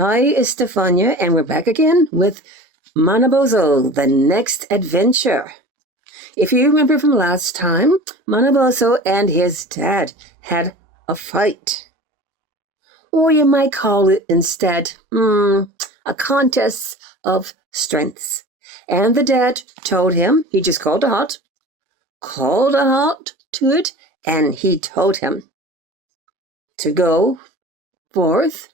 Hi, Estefania, and we're back again with Manabozho, the next adventure. If you remember from last time, Manabozho and his dad had a fight. Or you might call it instead, a contest of strengths. And the dad told him, he just called a halt to it, and he told him to go forth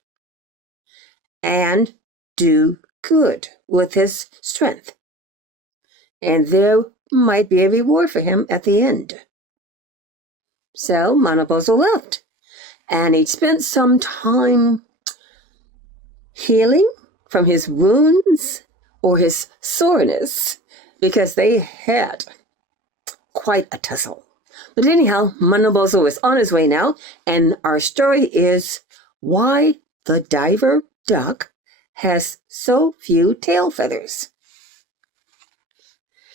and do good with his strength. And there might be a reward for him at the end. So Manabozho left, and he spent some time healing from his wounds or his soreness, because they had quite a tussle. But anyhow, Manabozho is on his way now, and our story is why the diver duck has so few tail feathers.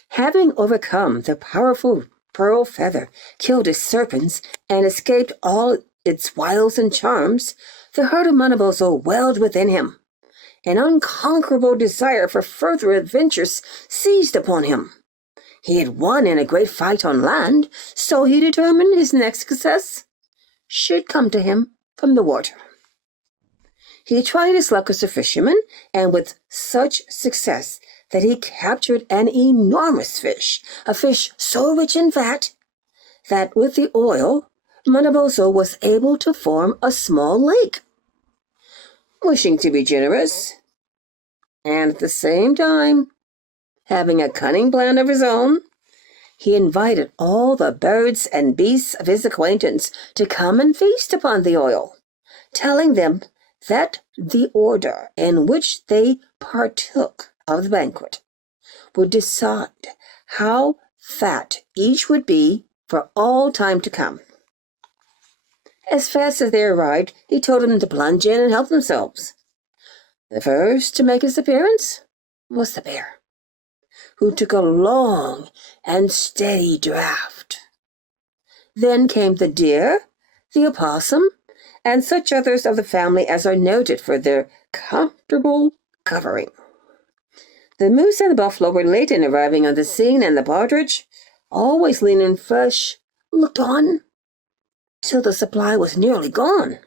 Having overcome the powerful pearl feather, killed its serpents, and escaped all its wiles and charms, the heart of Manabozho welled within him. An unconquerable desire for further adventures seized upon him. He had won in a great fight on land, so he determined his next success should come to him from the water. He tried his luck as a fisherman, and with such success that he captured an enormous fish, a fish so rich in fat that with the oil, Manabozho was able to form a small lake. Wishing to be generous, and at the same time having a cunning plan of his own, he invited all the birds and beasts of his acquaintance to come and feast upon the oil, telling them that the order in which they partook of the banquet would decide how fat each would be for all time to come. As fast as they arrived, he told them to plunge in and help themselves. The first to make his appearance was the bear, who took a long and steady draught. Then came the deer, the opossum, and such others of the family as are noted for their comfortable covering. The moose and the buffalo were late in arriving on the scene, and the partridge, always lean and fresh, looked on till the supply was nearly gone.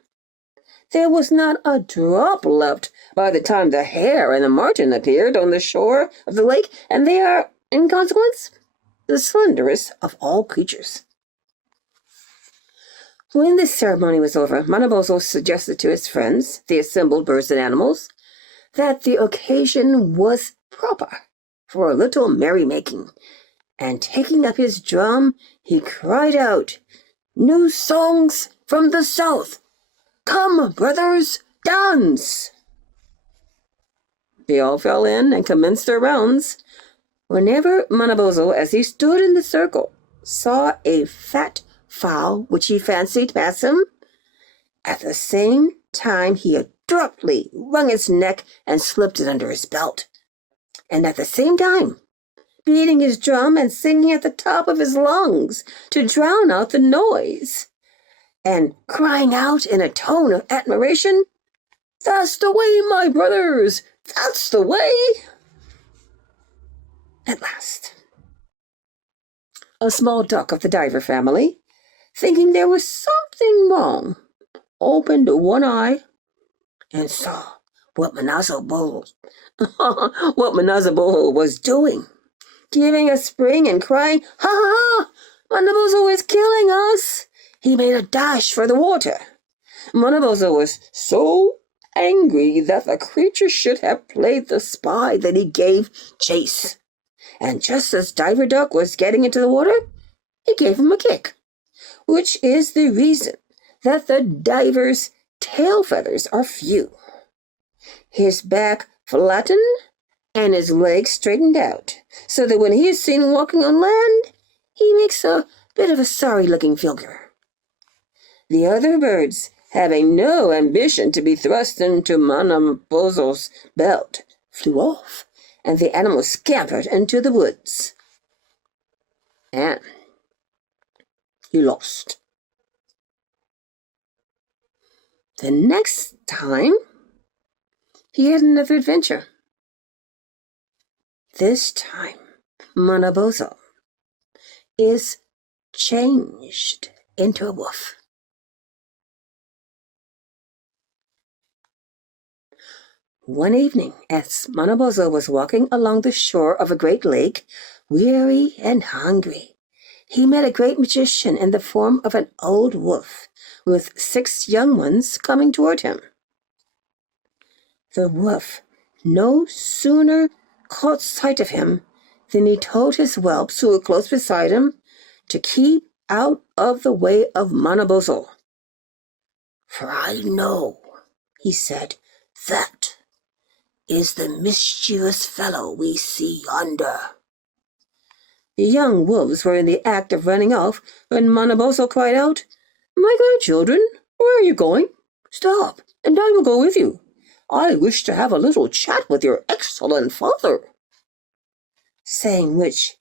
There was not a drop left by the time the hare and the marten appeared on the shore of the lake, and they are, in consequence, the slenderest of all creatures. When this ceremony was over, Manabozho suggested to his friends, the assembled birds and animals, that the occasion was proper for a little merrymaking, and taking up his drum, he cried out, "New songs from the south! Come, brothers, dance!" They all fell in and commenced their rounds. Whenever Manabozho, as he stood in the circle, saw a fat fowl which he fancied pass him, at the same time he abruptly wrung its neck and slipped it under his belt, and at the same time beating his drum and singing at the top of his lungs to drown out the noise, and crying out in a tone of admiration, "That's the way, my brothers! That's the way!" At last, a small duck of the diver family, thinking there was something wrong, opened one eye and saw what Manabozho was doing, giving a spring and crying, "Ha ha ha! Manabozho is killing us!" He made a dash for the water. Manabozho was so angry that the creature should have played the spy that he gave chase. And just as Diver Duck was getting into the water, he gave him a kick, which is the reason that the diver's tail feathers are few. His back flattened and his legs straightened out, so that when he is seen walking on land, he makes a bit of a sorry-looking figure. The other birds, having no ambition to be thrust into Manabozho's belt, flew off, and the animal scampered into the woods. And he lost. The next time he had another adventure. This time, Manabozho is changed into a wolf. One evening, as Manabozho was walking along the shore of a great lake, weary and hungry, he met a great magician in the form of an old wolf, with 6 young ones coming toward him. The wolf no sooner caught sight of him than he told his whelps, who were close beside him, to keep out of the way of Manabozho. "For I know," he said, "that is the mischievous fellow we see yonder." The young wolves were in the act of running off when Manabozho cried out, "My grandchildren, where are you going? Stop, and I will go with you. I wish to have a little chat with your excellent father." Saying which,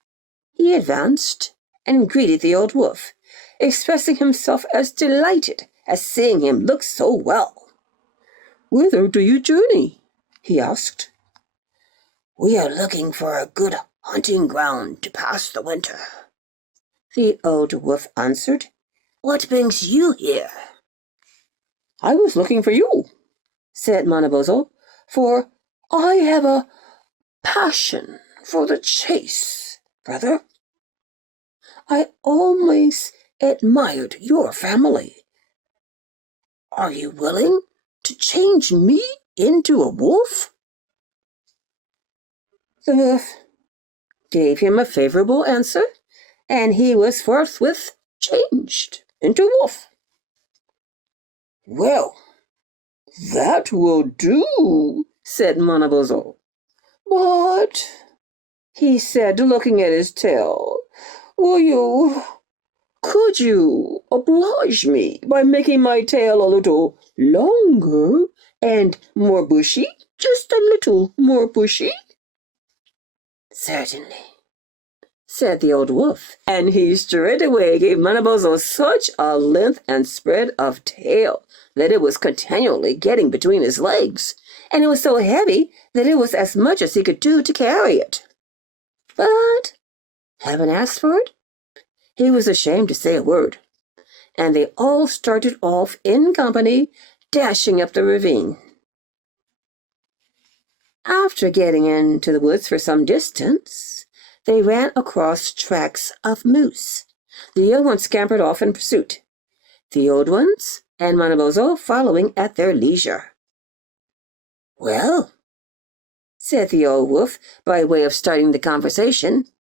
he advanced and greeted the old wolf, expressing himself as delighted at seeing him look so well. "Whither do you journey?" he asked. "We are looking for a good hunting ground to pass the winter," the old wolf answered. "What brings you here?" "I was looking for you," said Manabozho, "for I have a passion for the chase, brother. I always admired your family. Are you willing to change me into a wolf?" The wolf gave him a favorable answer, and he was forthwith changed into a wolf. "Well, that will do," said Manabozho. "But," he said, looking at his tail, could you oblige me by making my tail a little longer and more bushy? Just a little more bushy?" "Certainly," said the old wolf, and he straightway gave Manabozho such a length and spread of tail that it was continually getting between his legs, and it was so heavy that it was as much as he could do to carry it. But, having asked for it, he was ashamed to say a word, and they all started off in company, dashing up the ravine. After getting into the woods for some distance, they ran across tracks of moose. The young ones scampered off in pursuit, the old ones and Manabozho following at their leisure. "Well," said the old wolf, by way of starting the conversation,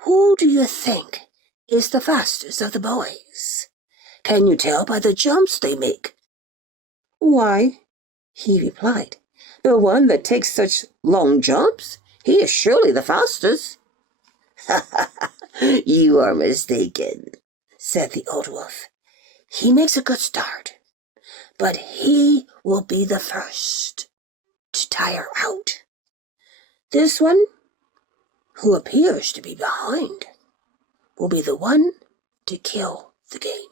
"who do you think is the fastest of the boys? Can you tell by the jumps they make?" "Why," he replied, "the one that takes such long jumps, he is surely the fastest." "You are mistaken," said the old wolf. "He makes a good start, but he will be the first to tire out. This one, who appears to be behind, will be the one to kill the game."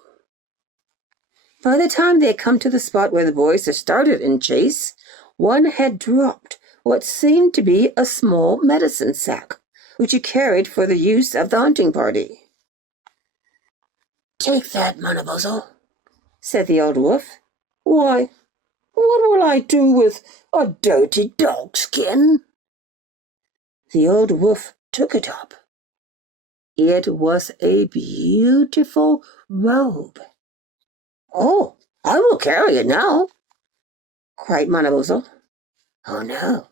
By the time they had come to the spot where the boys had started in chase, one had dropped what seemed to be a small medicine sack, which he carried for the use of the hunting party. "Take that, Manabozho," said the old wolf. "Why, what will I do with a dirty dog skin?" The old wolf took it up. It was a beautiful robe. "Oh, I will carry it now," cried Manabozho. "Oh, no,"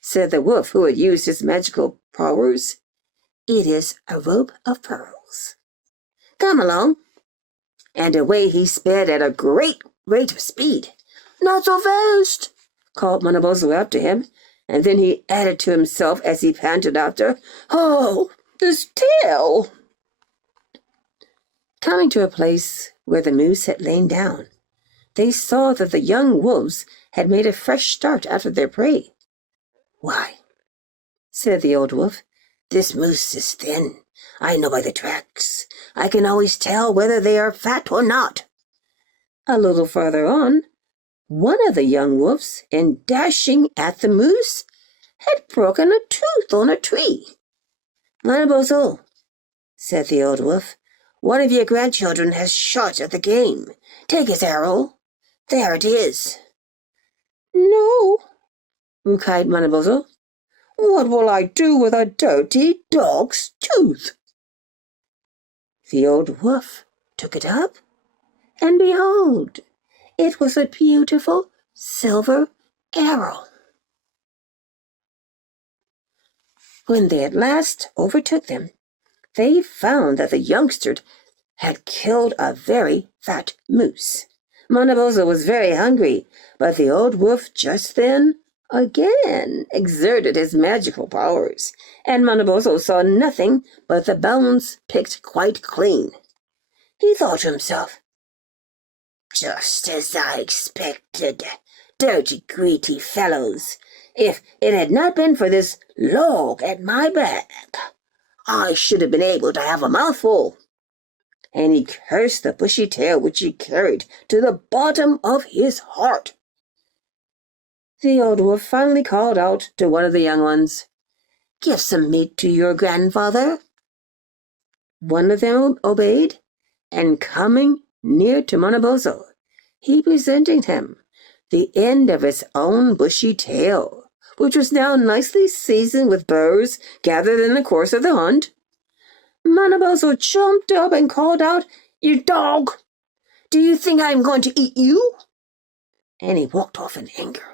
said the wolf, who had used his magical powers. "It is a robe of pearls. Come along." And away he sped at a great rate of speed. "Not so fast," called Manabozho after him, and then he added to himself as he panted after, "Oh, this tail!" Coming to a place where the moose had lain down, they saw that the young wolves had made a fresh start after their prey. "Why," said the old wolf, "this moose is thin. I know by the tracks. I can always tell whether they are fat or not." A little farther on, One of the young wolves, in dashing at the moose, had broken a tooth on a tree. "Manabozho," said the old wolf, "one of your grandchildren has shot at the game. Take his arrow. There it is." "No," replied Manabozho. "What will I do with a dirty dog's tooth?" The old wolf took it up, and behold, it was a beautiful silver arrow. When they at last overtook them, they found that the youngster had killed a very fat moose. Manabozho was very hungry, but the old wolf just then again exerted his magical powers, and Manabozho saw nothing but the bones picked quite clean. He thought to himself, "Just as I expected, dirty, greedy fellows. If it had not been for this log at my back, I should have been able to have a mouthful." And he cursed the bushy tail which he carried to the bottom of his heart. The old wolf finally called out to one of the young ones, "Give some meat to your grandfather." One of them obeyed, and coming near to Manabozho, he presented him the end of his own bushy tail, which was now nicely seasoned with burrs gathered in the course of the hunt. Manabozho jumped up and called out, "You dog! Do you think I am going to eat you?" And he walked off in anger.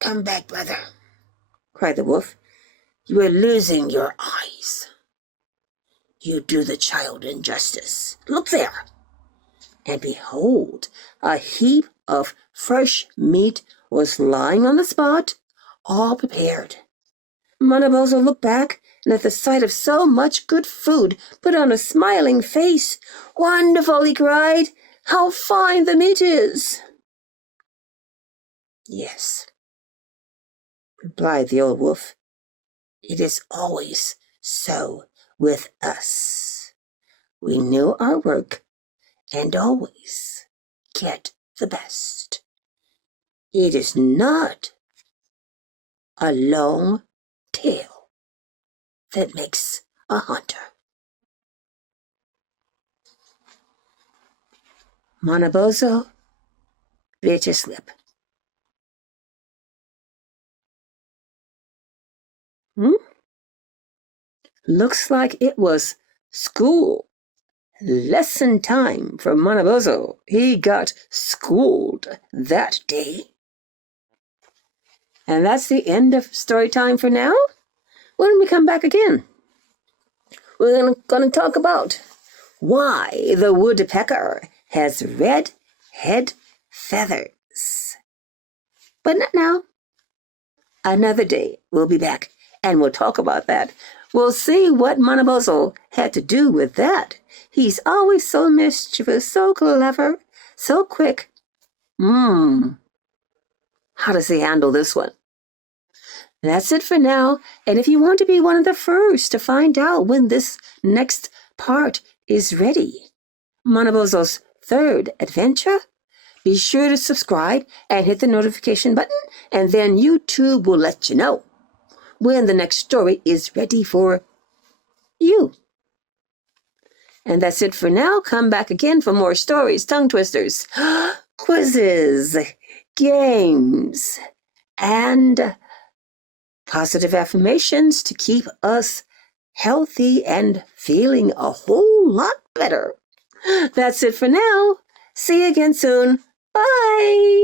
"Come back, brother," cried the wolf. "You are losing your eyes. You do the child injustice. Look there." And behold, a heap of fresh meat was lying on the spot, all prepared. Manabozho looked back, and at the sight of so much good food put on a smiling face. "Wonderful!" he cried. "How fine the meat is!" "Yes," replied the old wolf, "it is always so with us. We know our work and always get the best. It is not a long tail that makes a hunter." Manabozho bit his lip. Looks like it was school lesson time for Manabozho. He got schooled that day. And that's the end of story time for now. When we come back again, we're going to talk about why the woodpecker has red head feathers. But not now. Another day we'll be back and we'll talk about that. We'll see what Manabozho had to do with that. He's always so mischievous, so clever, so quick. How does he handle this one? That's it for now. And if you want to be one of the first to find out when this next part is ready, Manabozho's third adventure, be sure to subscribe and hit the notification button, and then YouTube will let you know when the next story is ready for you. And that's it for now. Come back again for more stories, tongue twisters, quizzes, games, and positive affirmations to keep us healthy and feeling a whole lot better. That's it for now. See you again soon. Bye.